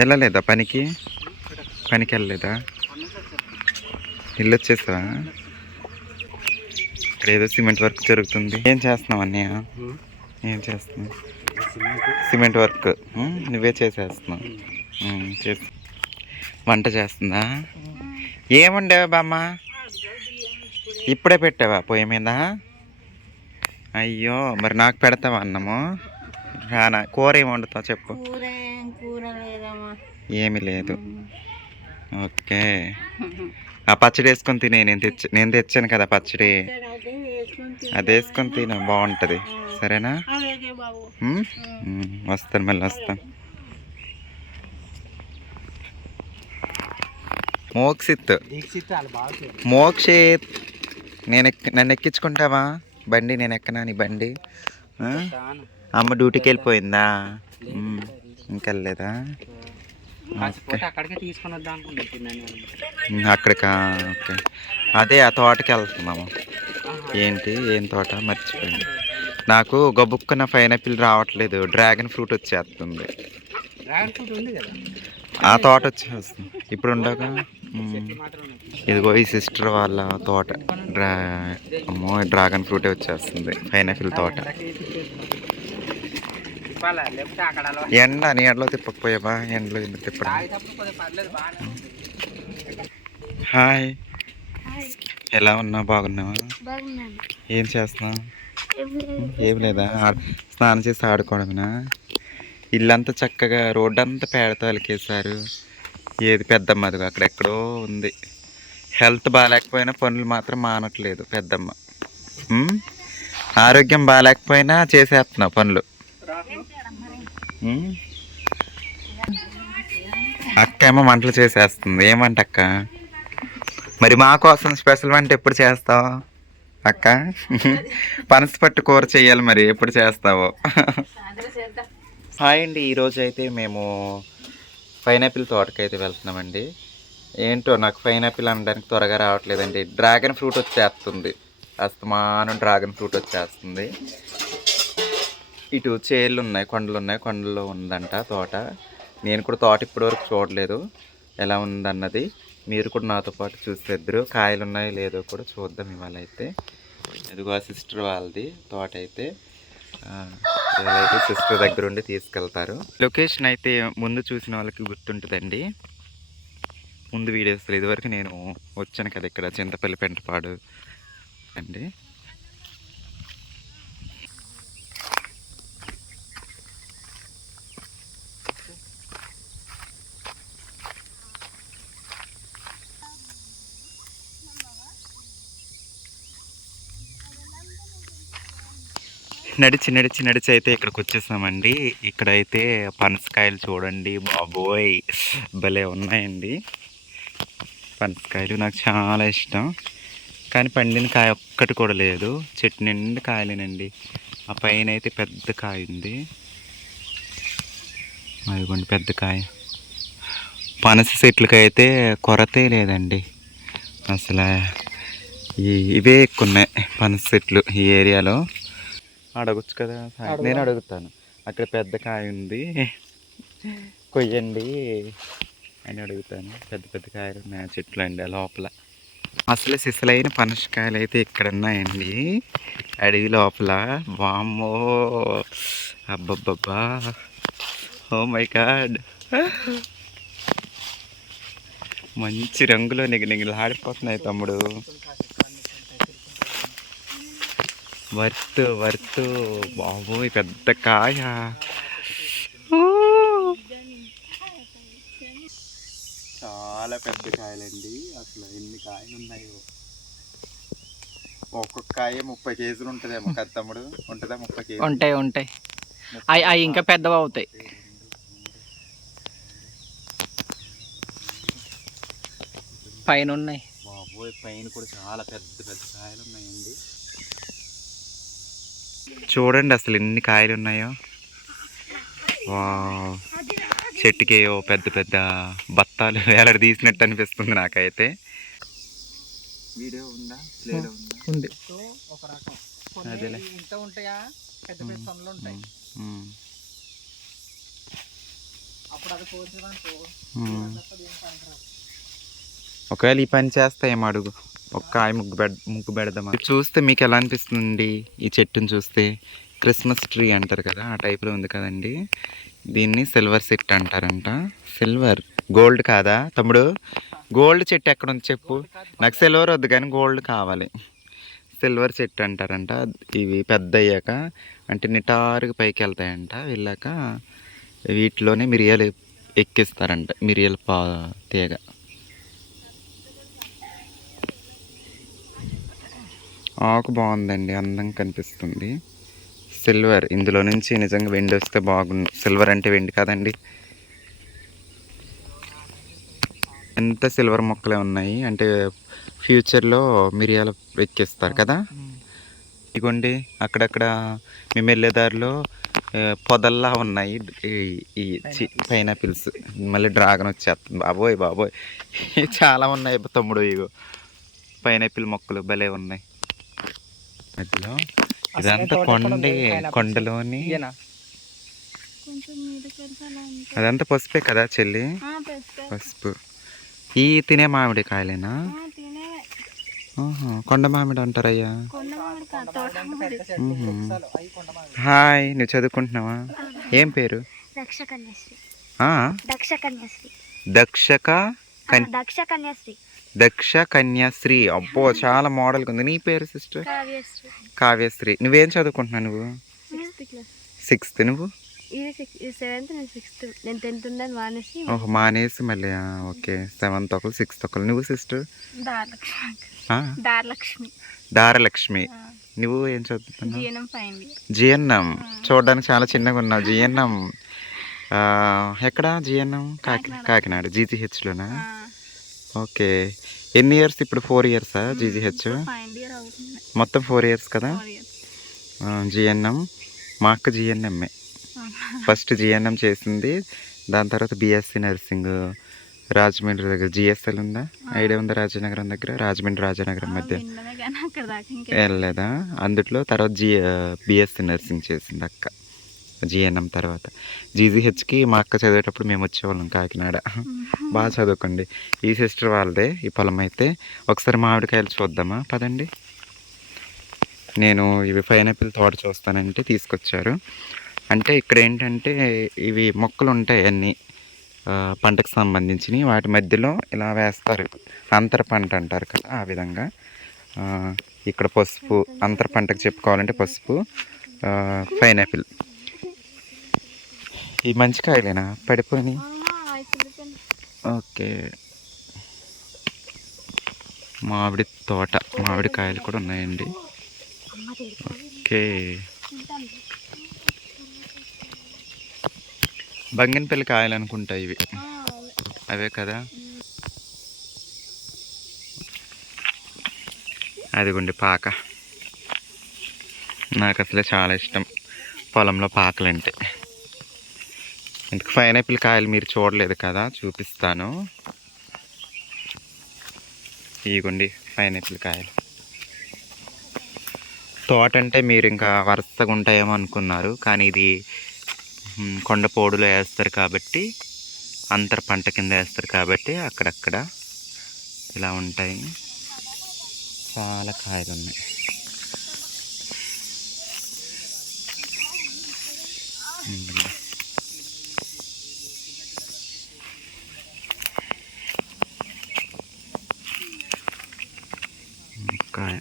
వెళ్ళలేదా పనికి? పనికి వెళ్ళలేదా? ఇల్లు వచ్చేసావా? ఇక్కడ ఏదో సిమెంట్ వర్క్ జరుగుతుంది. ఏం చేస్తున్నావు అన్నయ్య? ఏం చేస్తున్నావు? సిమెంట్ వర్క్ నువ్వే చేసేస్తున్నావు. చేసి వంట చేస్తుందా? ఏముండేవా బామ్మ? ఇప్పుడే పెట్టావా పొయ్యి మీద? అయ్యో, మరి నాకు పెడతావా అన్నము? రానా? కూర ఏమి వండుతావు చెప్పు. ఏమి లేదు. ఓకే, ఆ పచ్చడి వేసుకొని తినే. నేను తెచ్చాను కదా పచ్చడి, అది వేసుకొని తిన, బాగుంటుంది. సరేనా? వస్తాను, మళ్ళీ వస్తాను. మోక్షిత్ నన్ను ఎక్కించుకుంటావా బండి? నేను ఎక్కనా నీ బండి? అమ్మ డ్యూటీకి వెళ్ళిపోయిందా? ఇంకెళ్ళలేదా? అక్కడికా? ఓకే, అదే ఆ తోటకి వెళ్తున్నాము. ఏంటి? ఏం తోట? మర్చిపోయింది. నాకు గబుక్కున పైనాపిల్ రావట్లేదు, డ్రాగన్ ఫ్రూట్ వచ్చేస్తుంది. ఆ తోట వచ్చేస్తుంది ఇప్పుడు ఉండగా. ఇదిగో ఈ సిస్టర్ వాళ్ళ తోట, డ్రాగన్ ఫ్రూటే వచ్చేస్తుంది, పైనాపిల్ తోట. ఎండ నీడలో తిప్పకపోయావా? ఎండలో ఎందుకు తిప్పడం? హాయ్, ఎలా ఉన్నావు? బాగున్నావా? ఏం చేస్తున్నావు? ఏం లేదా, స్నానం చేసి ఆడుకోవడమేనా? ఇల్లంతా చక్కగా రోడ్డు అంతా పేడతో అలికేశారు. ఏది పెద్దమ్మ? అదిగో అక్కడెక్కడో ఉంది. హెల్త్ బాగాలేకపోయినా పనులు మాత్రం మానట్లేదు పెద్దమ్మ. ఆరోగ్యం బాగాలేకపోయినా చేసేస్తున్నావు పనులు. అక్క ఏమో వంటలు చేసేస్తుంది. ఏమంట అక్క? మరి మా కోసం స్పెషల్ వంట ఎప్పుడు చేస్తావు అక్క? పనసపట్టు కూర చెయ్యాలి, మరి ఎప్పుడు చేస్తావో? హాయ్ అండి, ఈరోజు అయితే మేము పైనాపిల్ తోటకైతే వెళ్తున్నామండి. ఏంటో నాకు పైనాపిల్ అనడానికి త్వరగా రావట్లేదండి. డ్రాగన్ ఫ్రూట్ వచ్చేస్తుంది, అస్తమానం డ్రాగన్ ఫ్రూట్ వచ్చేస్తుంది. ఇటు చేళ్ళు ఉన్నాయి, కొండలు ఉన్నాయి, కొండల్లో ఉందంట తోట. నేను కూడా తోట ఇప్పటివరకు చూడలేదు, ఎలా ఉందన్నది. మీరు కూడా నాతో పాటు చూసేద్దరు. కాయలు ఉన్నాయో లేదో కూడా చూద్దాం ఇవాళ అయితే. ఇదిగో సిస్టర్ వాళ్ళది తోట అయితే. ఇవాళైతే సిస్టర్ దగ్గర ఉండి తీసుకెళ్తారు. లొకేషన్ అయితే ముందు చూసిన వాళ్ళకి గుర్తుంటుందండి, ముందు వీడియోస్లో. ఇదివరకు నేను వచ్చాను కదా ఇక్కడ, చింతపల్లి పెంటపాడు అండి. నడిచి నడిచి నడిచి అయితే ఇక్కడికి వచ్చేసామండి. ఇక్కడైతే పనసకాయలు చూడండి బాబోయ్, భలే ఉన్నాయండి పనసకాయలు. నాకు చాలా ఇష్టం, కానీ పండిన కాయ ఒక్కటి కూడా లేదు. చెట్టు నిండి కాయలేనండి. ఆ పైన అయితే పెద్ద కాయ ఉంది, అదిగోండి పెద్ద కాయ. పనస చెట్లకి అయితే కొరతే లేదండి అసలు. ఇవే ఎక్కువ ఉన్నాయి పనస చెట్లు ఈ ఏరియాలో. అడగచ్చు కదా, నేను అడుగుతాను. అక్కడ పెద్ద కాయ ఉంది, కొయ్యండి అని అడుగుతాను. పెద్ద పెద్ద కాయలు ఉన్నాయి చెట్లు అండి లోపల. అసలు సిసలైన పనసకాయలు అయితే ఇక్కడ ఉన్నాయండి అడవి లోపల. వామ్మో, అబ్బబ్బబ్బా, ఓ మై గాడ్, మంచి రంగులో నిగనిగలాడిపోతున్నాయి తమ్ముడు. వర్త్ బాబోయ్, పెద్ద కాయ. చాలా పెద్ద కాయలండి. అసలు ఎన్ని కాయలు ఉన్నాయో. ఒక్కొక్క కాయ 30 కేజీలు ఉంటుందేమో కదా తమ్ముడు? ఉంటుందా? 30 కేజీలు ఉంటాయి. అవి ఇంకా పెద్దవి అవుతాయి. పైన ఉన్నాయి బాబోయ్, పైన కూడా చాలా పెద్ద పెద్ద కాయలు ఉన్నాయండి. చూడండి అసలు ఎన్ని కాయలు ఉన్నాయో. చెట్టుకి ఓ పెద్ద పెద్ద బత్తాలు వేలాడి తీసినట్టు అనిపిస్తుంది నాకైతే. వీడియో ఉందా? ఉంది. అదేలే. ఇంత ఉంటాయా? పెద్ద పెద్ద సొనలు ఉంటాయి. ఒకవేళ ఈ పని చేస్తే ఏం అడుగు ఒక కాయ ముగ్గు పెడదామా. చూస్తే మీకు ఎలా అనిపిస్తుంది ఈ చెట్టుని చూస్తే? క్రిస్మస్ ట్రీ అంటారు కదా, ఆ టైప్లో ఉంది కదండి. దీన్ని సిల్వర్ సెట్ అంటారంట. సిల్వర్, గోల్డ్ కాదా తమ్ముడు? గోల్డ్ చెట్టు ఎక్కడ ఉంది చెప్పు. నాకు సిల్వర్ వద్దు కానీ గోల్డ్ కావాలి. సిల్వర్ చెట్టు అంటారంట. ఇవి పెద్ద అయ్యాక అంటే నిటారుగా పైకి వెళ్తాయంట. వెళ్ళాక వీటిలోనే మిరియాలు ఎక్కిస్తారంట, మిరియాల తీగ. ఆకు బాగుందండి, అందంగా కనిపిస్తుంది. సిల్వర్, ఇందులో నుంచి నిజంగా వెండి వస్తే బాగుండు. సిల్వర్ అంటే వెండి కదండి. ఎంత సిల్వర్ మొక్కలే ఉన్నాయి అంటే ఫ్యూచర్లో మిరియాలు ఎక్కిస్తారు కదా. ఇదిగోండి అక్కడక్కడ మేము వెళ్ళే దారిలో పొదల్లా ఉన్నాయి ఈ పైనాపిల్స్. మళ్ళీ డ్రాగన్ వచ్చేస్తుంది. బాబోయ్ బాబోయ్ చాలా ఉన్నాయి తమ్ముడు. ఇగో పైనాపిల్ మొక్కలు భలే ఉన్నాయి మధ్యలో. ఇదంతా కొండలోని అదంతా పసుపే కదా చెల్లి? పసుపు. ఈ తినే మామిడి కాయలేనా? కొండ మామిడి అంటారయ్యా. హాయ్, నువ్వు చదువుకుంటున్నావా? ఏం పేరు? దక్ష కన్యాశ్రీ. అబ్బో చాలా మోడల్గా ఉంది. నీ పేరు సిస్టర్? కావ్యశ్రీ. నువ్వేం చదువుకుంటున్నావు నువ్వు? 6th. నువ్వు? ఓహో మానేసి మళ్ళీ. ఓకే, 7th ఒకరు 6th ఒకరు. నువ్వు సిస్టర్? దారలక్ష్మి. నువ్వు ఏం చదువుతున్నావు? జిఎన్ఎం. చూడడానికి చాలా చిన్నగా ఉన్నావు. జిఎన్ఎం ఎక్కడ? జిఎన్ఎం కాకినాడ జీజీహెచ్లోనా? ఓకే. ఎన్ని ఇయర్స్ ఇప్పుడు? 4 years జీజీహెచ్? మొత్తం 4 years కదా. జిఎన్ఎం. మా అక్క జిఎన్ఎంఏ. ఫస్ట్ జిఎన్ఎం చేసింది, దాని తర్వాత బిఎస్సి నర్సింగ్ రాజమండ్రి దగ్గర. జిఎస్ఎల్ ఉందా? ఐడియా ఉందా? రాజనగరం దగ్గర, రాజమండ్రి రాజనగరం మధ్య. వెళ్ళలేదా? అందుట్లో తర్వాత బిఎస్సి నర్సింగ్ చేసింది అక్క జిఎన్ఎం తర్వాత. జీజీహెచ్కి మా అక్క చదివేటప్పుడు మేము వచ్చేవాళ్ళం కాకినాడ. బాగా చదువుకోండి. ఈ సిస్టర్ వాళ్ళదే ఈ పొలం అయితే. ఒకసారి మామిడికాయలు చూద్దామా పదండి. నేను ఇవి పైనాపిల్ తోట చూస్తానంటే తీసుకొచ్చారు. అంటే ఇక్కడ ఏంటంటే ఇవి మొక్కలు ఉంటాయి అన్నీ పంటకు సంబంధించినవి. వాటి మధ్యలో ఇలా వేస్తారు. అంతర పంట అంటారు కదా, ఆ విధంగా. ఇక్కడ పసుపు అంతర పంటకు చెప్పుకోవాలంటే పసుపు, పైనాపిల్. ఈ మంచి కాయలేనా పడిపోయినాయి? ఓకే. మామిడి తోట, మామిడి కాయలు కూడా ఉన్నాయండి. ఓకే. బంగినపల్లి కాయలు అనుకుంటా ఇవి. అవే కదా. అదిగోండి పాక. నాకు అసలే చాలా ఇష్టం పొలంలో పాకలంటే. ఇంతకు పైనాపిల్ కాయలు మీరు చూడలేదు కదా, చూపిస్తాను. ఇదిగోండి పైనాపిల్ కాయలు. తోట అంటే మీరు ఇంకా వరుసగా ఉంటాయేమో అనుకున్నారు, కానీ ఇది కొండపోడులో వేస్తారు కాబట్టి, అంతర పంట కింద వేస్తారు కాబట్టి అక్కడక్కడ ఇలా ఉంటాయి. చాలా కాయలు ఉన్నాయి. కాయ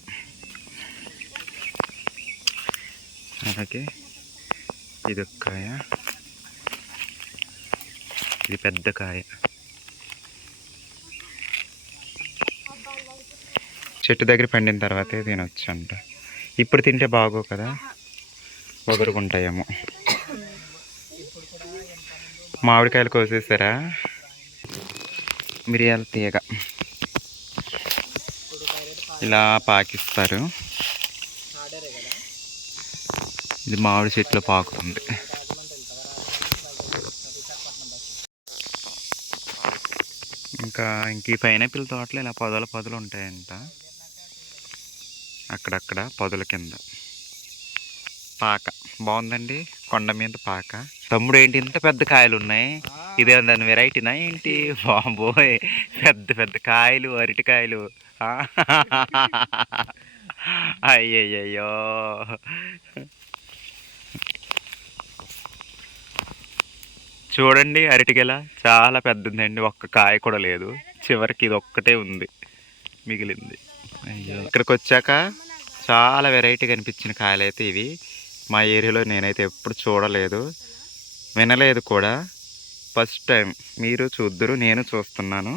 అలాగే ఇది ఒక కాయ, ఇది పెద్ద కాయ. చెట్టు దగ్గర పండిన తర్వాతే తినొచ్చు అంట. ఇప్పుడు తింటే బాగో కదా, వదురుకుంటాయేమో. మామిడికాయలు కోసేసారా? మిరియాల తీగ ఇలా పాకిస్తారు. ఇది మామిడి చెట్లు పాకుతుంది. ఇంక ఈ పైనాపిల్ తోటలో ఇలా పొదలు ఉంటాయంట. అక్కడక్కడ పొదల కింద పాక బాగుందండి. కొండ మీద పాక. తమ్ముడు ఏంటి ఇంత పెద్ద కాయలు ఉన్నాయి? ఇదే దాని వెరైటీనా ఏంటి? బాబోయ్, పెద్ద పెద్ద కాయలు, అరటికాయలు. ఆ, అయ్యయ్యో. చూడండి అరటిగెల చాలా పెద్దదండి, ఒక్క కాయ కూడా లేదు. చివరికి ఇది ఒక్కటే ఉంది మిగిలింది. అయ్యో, ఇక్కడికి వచ్చాక చాలా వెరైటీ కనిపించిన కాయలు అయితే ఇవి. మా ఏరియాలో నేనైతే ఎప్పుడు చూడలేదు, వినలేదు కూడా. First time. మీరు చూద్దరు, నేను చూస్తున్నాను.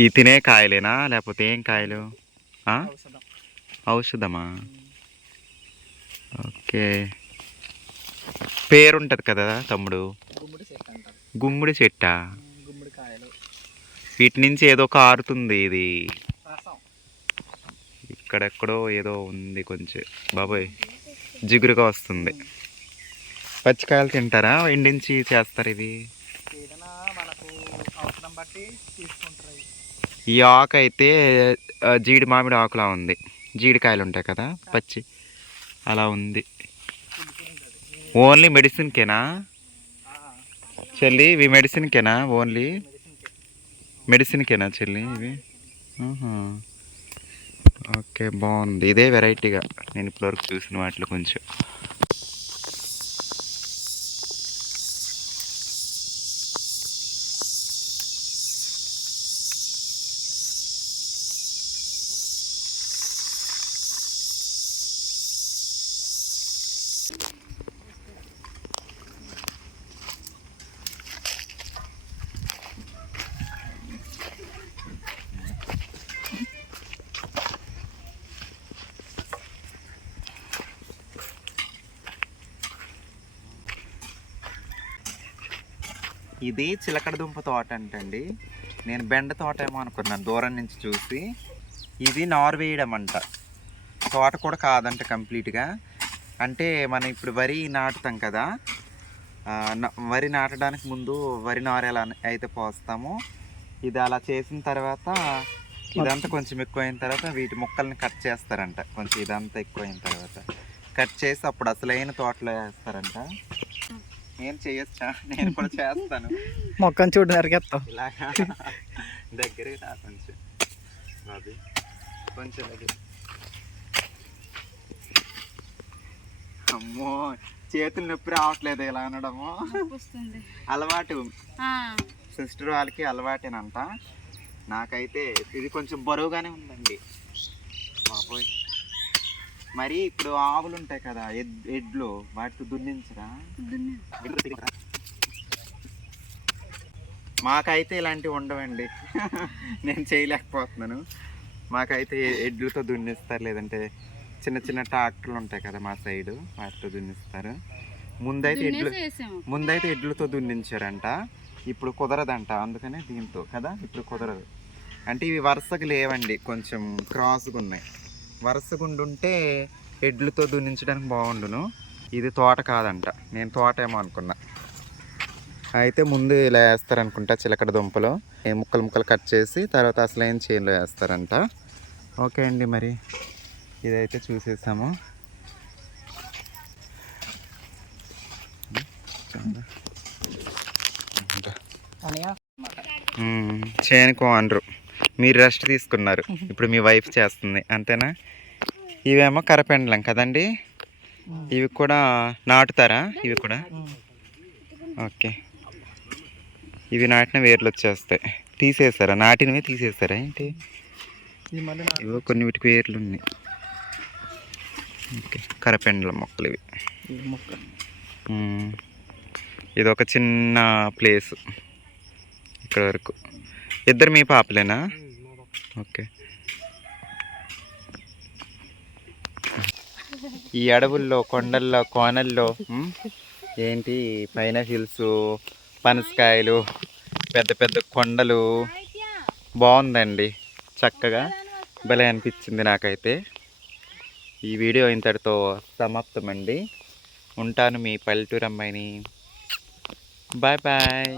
ఈ తినే కాయలేనా లేకపోతే ఏం కాయలు? ఔషధం. ఔషధమా? ఓకే. పేరుంటది కదా తమ్ముడు? గుమ్మడి చెట్టు అంటారు. గుమ్మడి చెట్టా? గుమ్మడి కాయలు. వీటి నుంచి ఏదో ఒక ఆరుతుంది ఇది. రసం. ఇక్కడెక్కడో ఏదో ఉంది కొంచెం, బాబోయ్ జిగురుగా వస్తుంది. పచ్చికాయలు తింటారా, ఎండించి చేస్తారు ఇది? ఏదైనా మనకు అవసరం బట్టి తీసుకుంటారు. ఈ ఆకు అయితే జీడి మామిడి ఆకులా ఉంది. జీడికాయలు ఉంటాయి కదా పచ్చి, అలా ఉంది. ఓన్లీ మెడిసిన్కేనా చెల్లి? ఇవి మెడిసిన్కేనా? ఓన్లీ మెడిసిన్కేనా చెల్లి ఇవి? ఓకే, బాగుంది. ఇదే వెరైటీగా నేను ఇప్పటివరకు చూసిన వాటిలో కొంచెం. ఇది చిలకడ దుంప తోట అంటండి. నేను బెండ తోట ఏమో అనుకున్నాను దూరం నుంచి చూసి. ఇది నార్వేయడం అంట, తోట కూడా కాదంట కంప్లీట్గా. అంటే మనం ఇప్పుడు వరి నాటుతాం కదా, వరి నాటడానికి ముందు వరి నారు ఎలా అయితే పోస్తామో, ఇది అలా చేసిన తర్వాత ఇదంతా కొంచెం ఎక్కువైన తర్వాత వీటి మొక్కల్ని కట్ చేస్తారంట. కొంచెం ఇదంతా ఎక్కువైన తర్వాత కట్ చేసి అప్పుడు అసలైన తోటలో వేస్తారంట. నేను చేయొచ్చా? నేను కూడా చేస్తాను. మొక్కను చూడు నరికేస్తాం. ఇలాగా దగ్గరికి రా కొంచెం, అది కొంచెం దగ్గర. అమ్మో, చేతులు నొప్పి రావట్లేదు ఇలా అనడము. అలవాటు, సిస్టర్ వాళ్ళకి అలవాటేనంట. నాకైతే ఇది కొంచెం బరువుగానే ఉందండి బాబోయ్. మరి ఇప్పుడు ఆవులు ఉంటాయి కదా, ఎడ్లు, వాటితో దున్నించరా? మాకైతే ఇలాంటివి ఉండవండి. నేను చేయలేకపోతున్నాను. మాకైతే ఎడ్లతో దున్నిస్తారు, లేదంటే చిన్న చిన్న ట్రాక్టర్లు ఉంటాయి కదా మా సైడు, వాటితో దున్నిస్తారు. ముందైతే ఎడ్లతో దున్నించారంట, ఇప్పుడు కుదరదంట. అందుకనే దీంతో కదా ఇప్పుడు కుదరదు. అంటే ఇవి వరుసగా లేవండి, కొంచెం క్రాస్గా ఉన్నాయి. వరుసగా ఉండుంటే ఎడ్లతో దున్నించడానికి బాగుండును. ఇది తోట కాదంట, నేను తోట ఏమో అనుకున్నా. అయితే ముందు ఇలా వేస్తారనుకుంటా, చిలకడ దుంపలు ముక్కలు ముక్కలు కట్ చేసి తర్వాత అసలైన చేనులో వేస్తారంట. ఓకే అండి, మరి ఇదైతే చూసేసాము. చేయనుకో అనరు, మీరు రెస్ట్ తీసుకున్నారు, ఇప్పుడు మీ వైఫ్ చేస్తుంది అంతేనా? ఇవేమో కరపెండలం కదండి, ఇవి కూడా నాటుతారా? ఇవి కూడా ఓకే. ఇవి నాటిన వేర్లు వచ్చేస్తాయి. తీసేస్తారా? నాటినవే తీసేస్తారా ఏంటి? ఇవో కొన్ని వీటికి వేర్లు ఉన్నాయి. ఓకే, కరపెండలం మొక్కలు ఇవి. ఇది ఒక చిన్న ప్లేస్ ఇక్కడ వరకు. ఇద్దరు మీ పాపలేనా? ఓకే. ఈ అడవుల్లో, కొండల్లో, కోనల్లో ఏంటి పైనాపిల్స్, పనసకాయలు, పెద్ద పెద్ద కొండలు, బాగుందండి. చక్కగా భలే అనిపించింది నాకైతే. ఈ వీడియో ఇంతటితో సమాప్తమండి. ఉంటాను, మీ పల్లెటూరు అమ్మాయిని. Bye bye.